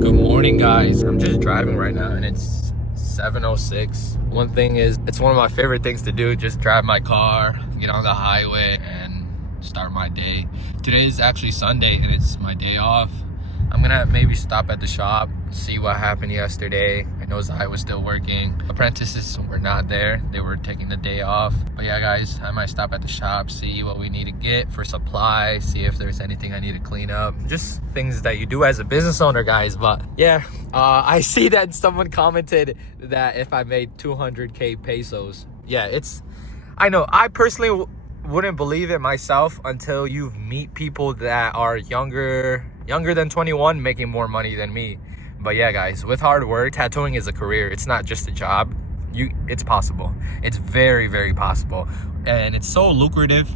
Good morning, guys. I'm just driving right now and it's 7:06. One thing is, it's one of my favorite things to do, just drive my car, get on the highway and start my day. Today is actually Sunday and it's my day off. I'm gonna maybe stop at the shop, see what happened yesterday. I know Zai was still working. Apprentices were not there. They were taking the day off. But yeah, guys, I might stop at the shop, see what we need to get for supply, see if there's anything I need to clean up. Just things that you do as a business owner, guys. But yeah, I see that someone commented that if I made 200K pesos. Yeah, I know, I personally wouldn't believe it myself until you meet people that are younger than 21 making more money than me. But yeah, guys, with hard work, tattooing is a career. It's not just a job. It's possible. It's very, very possible, and it's so lucrative.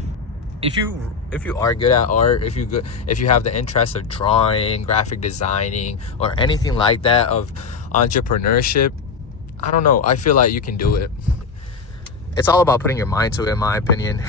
If you are good at art, if you have the interest of drawing, graphic designing, or anything like that, of entrepreneurship, I don't know, I feel like you can do it. It's all about putting your mind to it, in my opinion.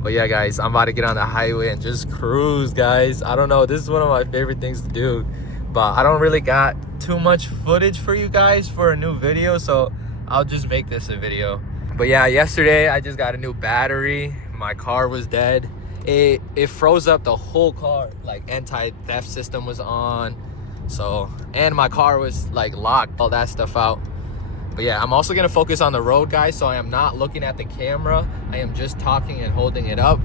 But yeah, guys, I'm about to get on the highway and just cruise, guys. I don't know, this is one of my favorite things to do, but I don't really got too much footage for you guys for a new video, so I'll just make this a video. But yeah, yesterday I just got a new battery. My car was dead. It froze up the whole car. Like, anti-theft system was on, so, and my car was like locked, all that stuff out. But yeah, I'm also gonna focus on the road, guys, so I am not looking at the camera. I am just talking and holding it up.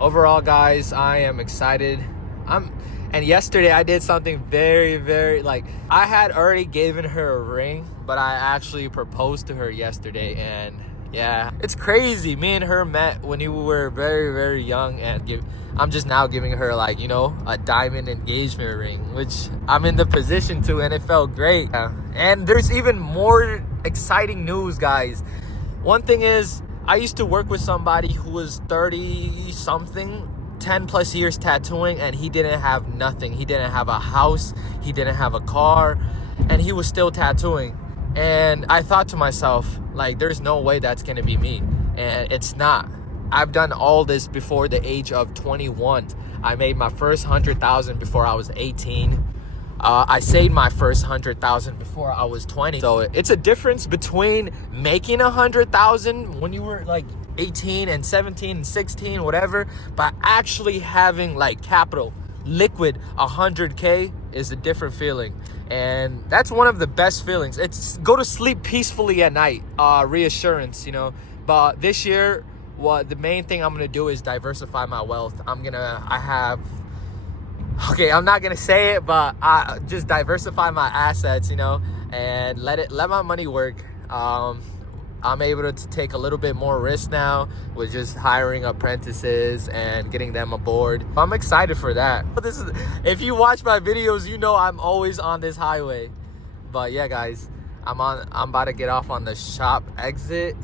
Overall, guys, I am excited. And yesterday I did something very, very, like, I had already given her a ring, but I actually proposed to her yesterday. And yeah, it's crazy. Me and her met when we were very, very young, and I'm just now giving her, like, you know, a diamond engagement ring, which I'm in the position to, and it felt great. And there's even more exciting news, guys. One thing is, I used to work with somebody who was 30 something, 10 plus years tattooing, and he didn't have nothing. He didn't have a house, he didn't have a car, and he was still tattooing. And I thought to myself, like, there's no way that's gonna be me. And it's not. I've done all this before the age of 21. I made my first 100,000 before I was 18. I saved my first 100,000 before I was 20. So it's a difference between making 100,000 when you were like 18 and 17 and 16, whatever, but actually having like capital, liquid, 100K is a different feeling. And that's one of the best feelings. It's go to sleep peacefully at night, reassurance, you know. But this year, the main thing I'm gonna do is diversify my wealth. I'm not gonna say it, but I just diversify my assets, you know, and let my money work. I'm able to take a little bit more risk now with just hiring apprentices and getting them aboard. I'm excited for that. If you watch my videos, you know I'm always on this highway. But yeah, guys, I'm about to get off on the shop exit.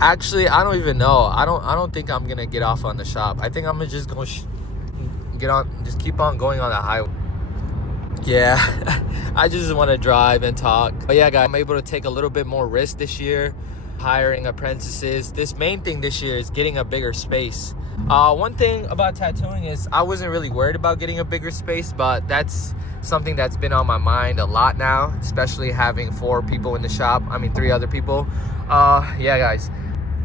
Actually, I don't even know. I don't think I'm gonna get off on the shop. I think I'm gonna just go just keep on going on the highway. Yeah, I just want to drive and talk. But yeah, guys, I'm able to take a little bit more risk this year, hiring apprentices. This main thing this year is getting a bigger space. One thing about tattooing is I wasn't really worried about getting a bigger space, but that's something that's been on my mind a lot now, especially having 4 people in the shop. I mean, 3 other people. Yeah, guys.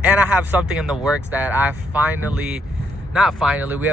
And I have something in the works that we have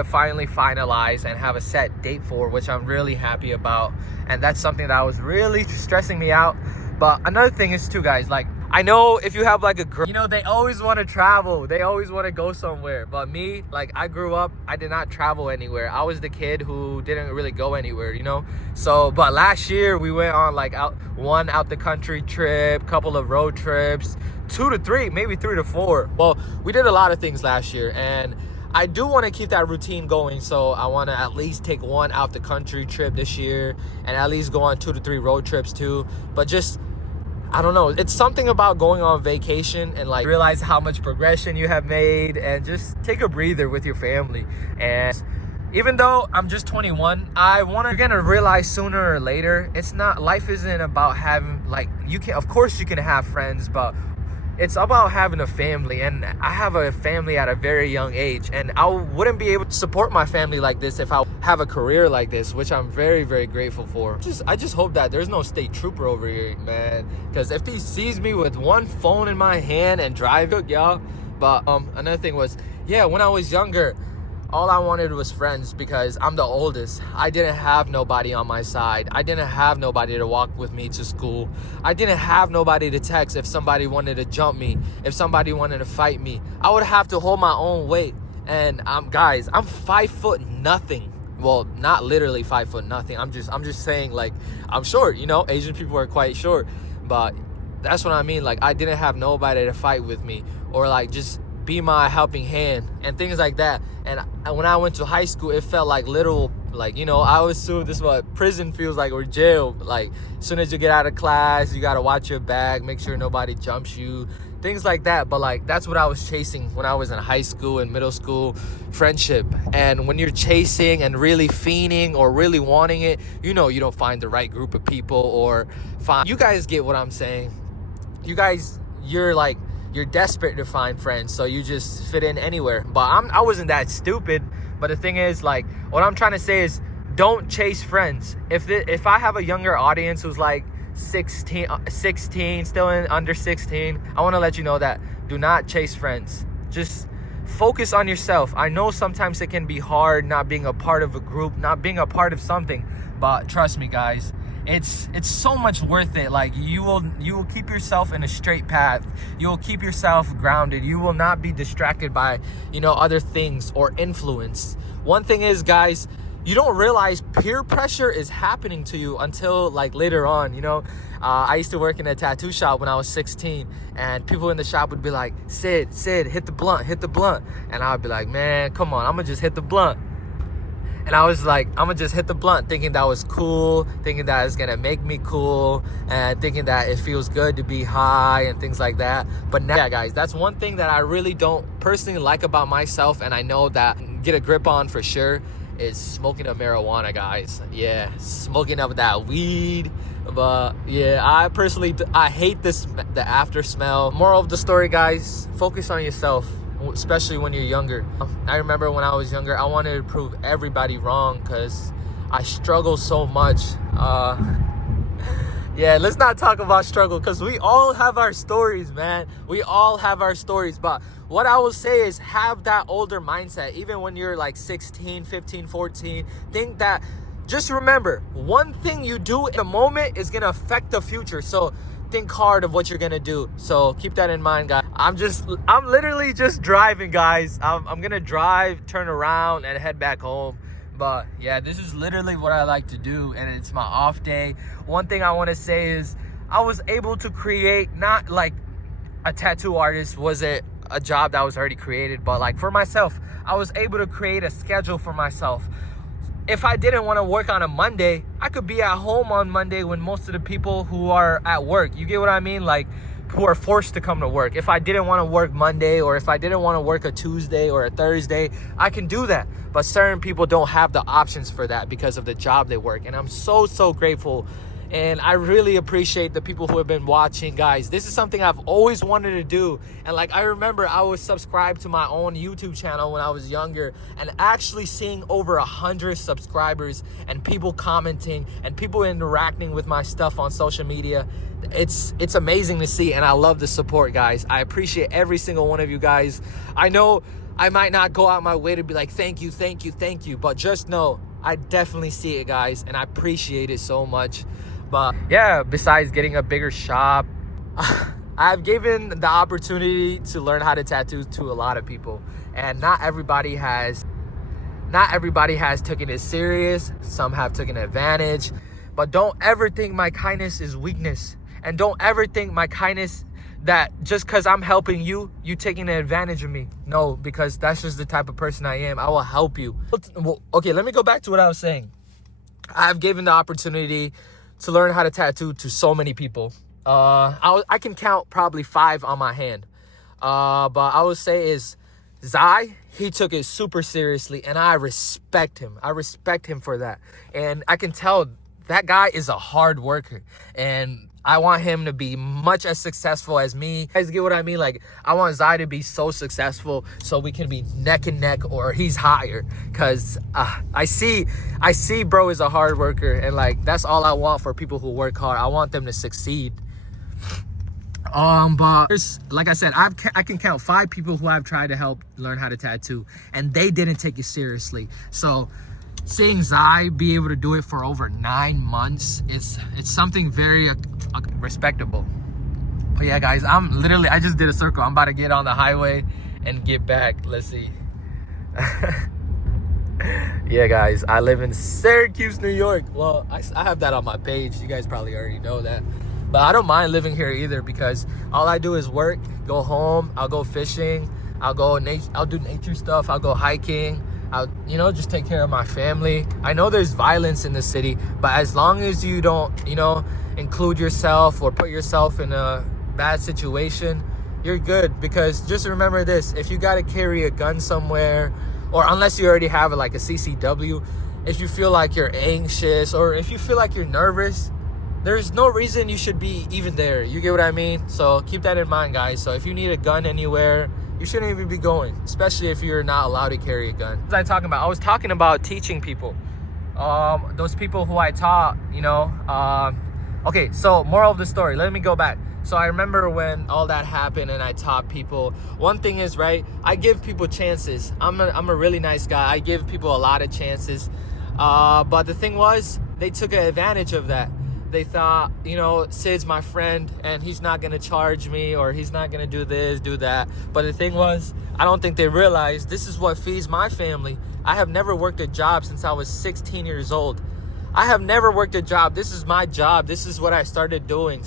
finally finalized and have a set date for, which I'm really happy about. And that's something that was really stressing me out. But another thing is too, guys, like, I know if you have like a girl, you know, they always want to travel, they always want to go somewhere. But me, like, I grew up, I did not travel anywhere. I was the kid who didn't really go anywhere, you know. So but last year we went on like one out the country trip, couple of road trips, 2 to 3, maybe 3 to 4. Well, we did a lot of things last year, and I do want to keep that routine going. So I want to at least take 1 out the country trip this year, and at least go on 2 to 3 road trips too. But just, I don't know, it's something about going on vacation and like realize how much progression you have made, and just take a breather with your family. And even though I'm just 21, you're gonna realize sooner or later, life isn't about having, like, of course you can have friends, but it's about having a family, and I have a family at a very young age, and I wouldn't be able to support my family like this if I have a career like this, which I'm very, very grateful for. I just hope that there's no state trooper over here, man, because if he sees me with one phone in my hand and driving, y'all. But another thing was, yeah, when I was younger, all I wanted was friends because I'm the oldest. I didn't have nobody on my side. I didn't have nobody to walk with me to school. I didn't have nobody to text if somebody wanted to jump me, if somebody wanted to fight me. I would have to hold my own weight. And guys, I'm 5 foot nothing. Well, not literally 5 foot nothing. I'm just saying, like, I'm short, you know? Asian people are quite short. But that's what I mean. Like, I didn't have nobody to fight with me, or like just be my helping hand and things like that. And when I went to high school, it felt like little, like, you know, I always assume this is what prison feels like, or jail. Like, as soon as you get out of class, you got to watch your bag, make sure nobody jumps you, things like that. But like, that's what I was chasing when I was in high school and middle school, friendship. And when you're chasing and really fiending or really wanting it, you know, you don't find the right group of people, or you guys get what I'm saying. You guys, you're desperate to find friends, so you just fit in anywhere. But I wasn't that stupid. But the thing is, like, what I'm trying to say is, don't chase friends. If I have a younger audience who's like 16, still under 16, I want to let you know that do not chase friends. Just focus on yourself. I know sometimes it can be hard not being a part of a group, not being a part of something, but trust me, guys, it's so much worth it. Like, you will keep yourself in a straight path. You will keep yourself grounded. You will not be distracted by, you know, other things or influence. One thing is, guys, you don't realize peer pressure is happening to you until like later on. You know, I used to work in a tattoo shop when I was 16, and people in the shop would be like, Sid, hit the blunt, and I would be like, man, come on, I'm gonna just hit the blunt. And I was like, I'm gonna just hit the blunt, thinking that was cool, thinking that it's gonna make me cool, and thinking that it feels good to be high and things like that. But now, yeah, guys, that's one thing that I really don't personally like about myself, and I know that get a grip on for sure, is smoking of marijuana, guys. Yeah, smoking of that weed. But yeah, I personally, I hate the after smell. Moral of the story, guys, focus on yourself, especially when you're younger. I remember when I was younger, I wanted to prove everybody wrong because I struggle so much. Yeah, let's not talk about struggle, because we all have our stories, man. We all have our stories. But what I will say is, have that older mindset. Even when you're like 16, 15, 14, think that, just remember, one thing you do in the moment is gonna affect the future. So think hard of what you're gonna do. So keep that in mind, guys. I'm literally just driving, guys. I'm gonna drive, turn around, and head back home. But yeah, this is literally what I like to do, and it's my off day. One thing I want to say is, I was able to create, not like a tattoo artist was it a job that was already created, but like for myself, I was able to create a schedule for myself. If I didn't want to work on a Monday, I could be at home on Monday when most of the people who are at work, you get what I mean? Like, who are forced to come to work. If I didn't want to work Monday, or if I didn't want to work a Tuesday or a Thursday, I can do that. But certain people don't have the options for that because of the job they work. And I'm so grateful. And I really appreciate the people who have been watching, guys. This is something I've always wanted to do. And like, I remember I was subscribed to my own YouTube channel when I was younger, and actually seeing over 100 subscribers and people commenting and people interacting with my stuff on social media. It's amazing to see, and I love the support, guys. I appreciate every single one of you guys. I know I might not go out my way to be like, thank you, but just know I definitely see it, guys, and I appreciate it so much. But yeah, besides getting a bigger shop, I've given the opportunity to learn how to tattoo to a lot of people, and not everybody has taken it serious. Some have taken advantage. But don't ever think my kindness is weakness, and don't ever think my kindness that just because I'm helping you taking advantage of me. No, because that's just the type of person I am. I will help you. Well, okay, let me go back to what I was saying. I've given the opportunity to learn how to tattoo to so many people. I can count probably 5 on my hand. But I would say is Zai, he took it super seriously, and I respect him. I respect him for that. And I can tell that guy is a hard worker. And I want him to be much as successful as me. You guys get what I mean? Like, I want Zai to be so successful so we can be neck and neck, or he's higher. Because I see bro is a hard worker, and like, that's all I want for people who work hard. I want them to succeed. But like I said, I can count 5 people who I've tried to help learn how to tattoo, and they didn't take it seriously. So seeing Zai be able to do it for over 9 months, it's something very respectable. But yeah, guys, I just did a circle. I'm about to get on the highway and get back. Let's see. Yeah, guys, I live in Syracuse, New York. Well, I have that on my page. You guys probably already know that. But I don't mind living here either, because all I do is work, go home, I'll go fishing, I'll do nature stuff, I'll go hiking, I'll, just take care of my family. I know there's violence in the city, but as long as you don't, include yourself or put yourself in a bad situation, you're good. Because just remember this, if you got to carry a gun somewhere, or unless you already have like a CCW, if you feel like you're anxious or if you feel like you're nervous, there's no reason you should be even there. You get what I mean? So keep that in mind, guys. So if you need a gun anywhere, you shouldn't even be going, especially if you're not allowed to carry a gun. What was I talking about? I was talking about teaching people. Those people who I taught, okay, so moral of the story, let me go back. So I remember when all that happened and I taught people. One thing is, right, I give people chances. I'm a really nice guy. I give people a lot of chances. But the thing was, they took advantage of that. They thought, Sid's my friend and he's not going to charge me, or he's not going to do this, do that. But the thing was, I don't think they realized this is what feeds my family. I have never worked a job since I was 16 years old. I have never worked a job. This is my job. This is what I started doing.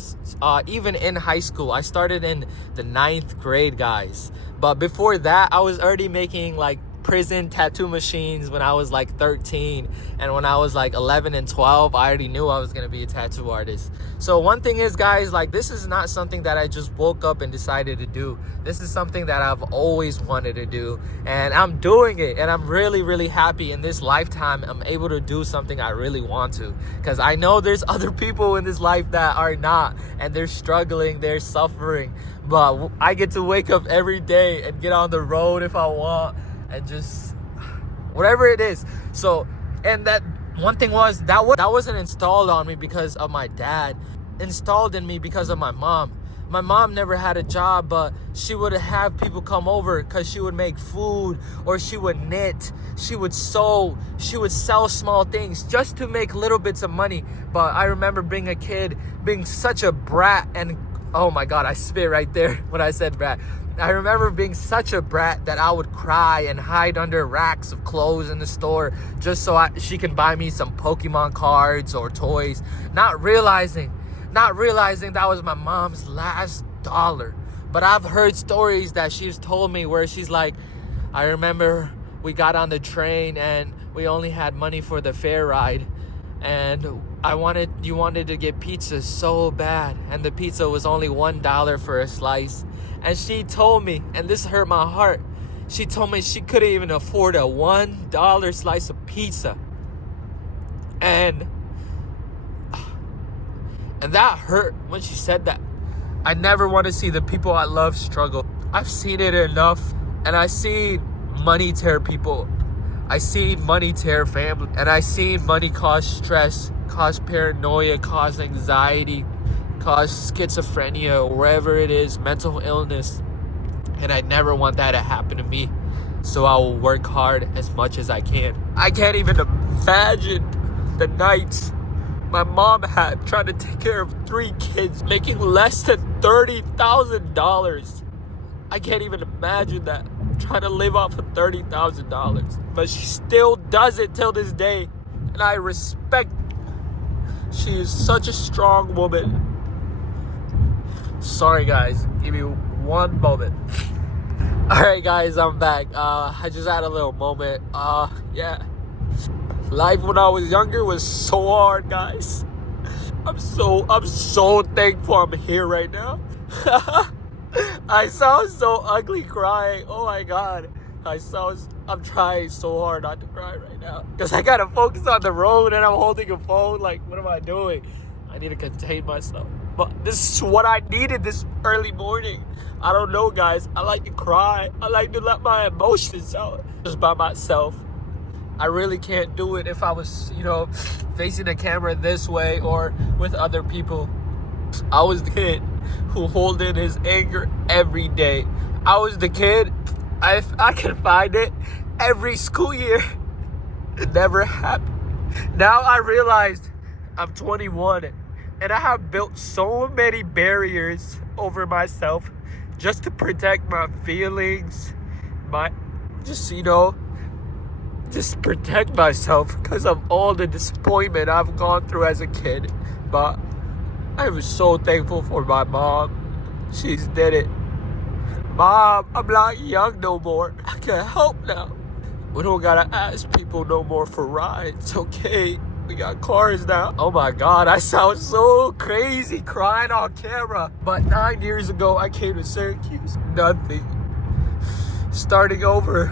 Even in high school, I started in the 9th grade, guys. But before that, I was already making like prison tattoo machines when I was like 13, and when I was like 11 and 12, I already knew I was gonna be a tattoo artist. So one thing is, guys, like, this is not something that I just woke up and decided to do. This is something that I've always wanted to do, and I'm doing it, and I'm really, really happy. In this lifetime, I'm able to do something I really want to, because I know there's other people in this life that are not, and they're struggling, they're suffering, but I get to wake up every day and get on the road if I want, and just whatever it is. So, and that one thing was that wasn't installed on me because of my dad, installed in me because of my mom. My mom never had a job, but she would have people come over because she would make food, or she would knit, she would sew, she would sell small things just to make little bits of money. But I remember being a kid, being such a brat, and oh my God, I spit right there when I said brat. I remember being such a brat that I would cry and hide under racks of clothes in the store just so she can buy me some Pokemon cards or toys, not realizing that was my mom's last dollar. But I've heard stories that she's told me where she's like, I remember we got on the train and we only had money for the fare ride, and you wanted to get pizza so bad, and the pizza was only $1 for a slice. And she told me, and this hurt my heart, she told me she couldn't even afford a $1 slice of pizza. And that hurt when she said that. I never want to see the people I love struggle. I've seen it enough, and I see money tear people. I see money tear family, and I see money cause stress, cause paranoia, cause anxiety, cause schizophrenia, or wherever it is, mental illness. And I never want that to happen to me. So I will work hard as much as I can. I can't even imagine the nights my mom had trying to take care of 3 kids, making less than $30,000. I can't even imagine that, trying to live off of $30,000. But she still does it till this day, and I respect. She is such a strong woman. Sorry guys, give me one moment. Alright guys, I'm back. I just had a little moment. Yeah. Life when I was younger was so hard, guys. I'm so thankful I'm here right now. I sound so ugly crying. Oh my God. I'm trying so hard not to cry right now, because I gotta focus on the road and I'm holding a phone. Like, what am I doing? I need to contain myself. But this is what I needed this early morning. I don't know, guys. I like to cry. I like to let my emotions out just by myself. I really can't do it if I was, facing the camera this way or with other people. I was the kid who held in his anger every day. I was the kid, if I can find it, every school year. It never happened. Now I realized I'm 21 and I have built so many barriers over myself just to protect my feelings, just protect myself because of all the disappointment I've gone through as a kid. But I was so thankful for my mom. She's did it. Mom, I'm not young no more. I can help now. We don't gotta ask people no more for rides, okay? We got cars now. Oh my God, I sound so crazy crying on camera. But 9 years ago, I came to Syracuse. Nothing. Starting over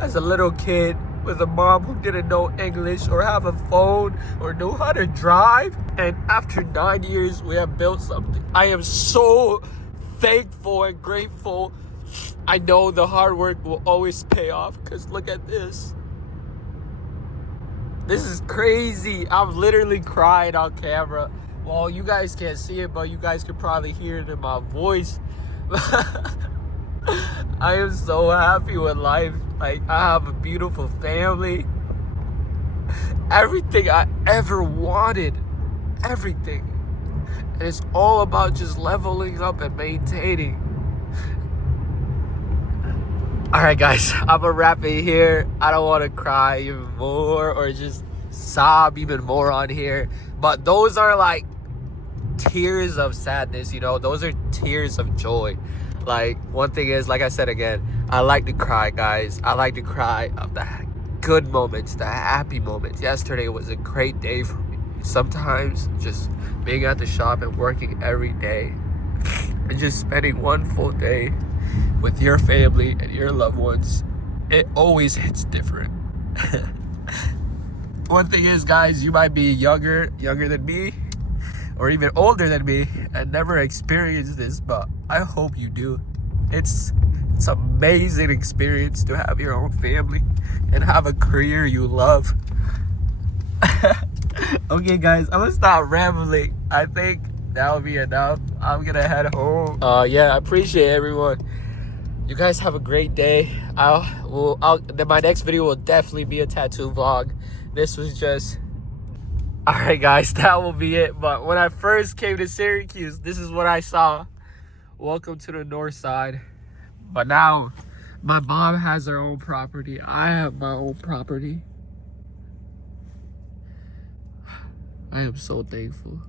as a little kid with a mom who didn't know English or have a phone or know how to drive. And after 9 years, we have built something. I am so thankful and grateful. I know the hard work will always pay off because look at this. This is crazy. I'm literally crying on camera. Well, you guys can't see it, but you guys could probably hear it in my voice. I am so happy with life. Like, I have a beautiful family. Everything I ever wanted. Everything. And it's all about just leveling up and maintaining. Alright guys, I'm gonna wrap it here. I don't want to cry even more or just sob even more on here. But those are like tears of sadness, those are tears of joy. Like, one thing is, like I said again, I like to cry, guys. I like to cry of the good moments, the happy moments. Yesterday was a great day for me. Sometimes just being at the shop and working every day and just spending one full day with your family and your loved ones, it always hits different. One thing is, guys, you might be younger than me or even older than me and never experienced this, but I hope you do. It's an amazing experience to have your own family and have a career you love. Okay guys, I'm gonna stop rambling. I think that'll be enough. I'm gonna head home. I appreciate everyone. You guys have a great day. My next video will definitely be a tattoo vlog. This was just... Alright guys, that will be it. But when I first came to Syracuse, this is what I saw. Welcome to the north side. But now, my mom has her own property. I have my own property. I am so thankful.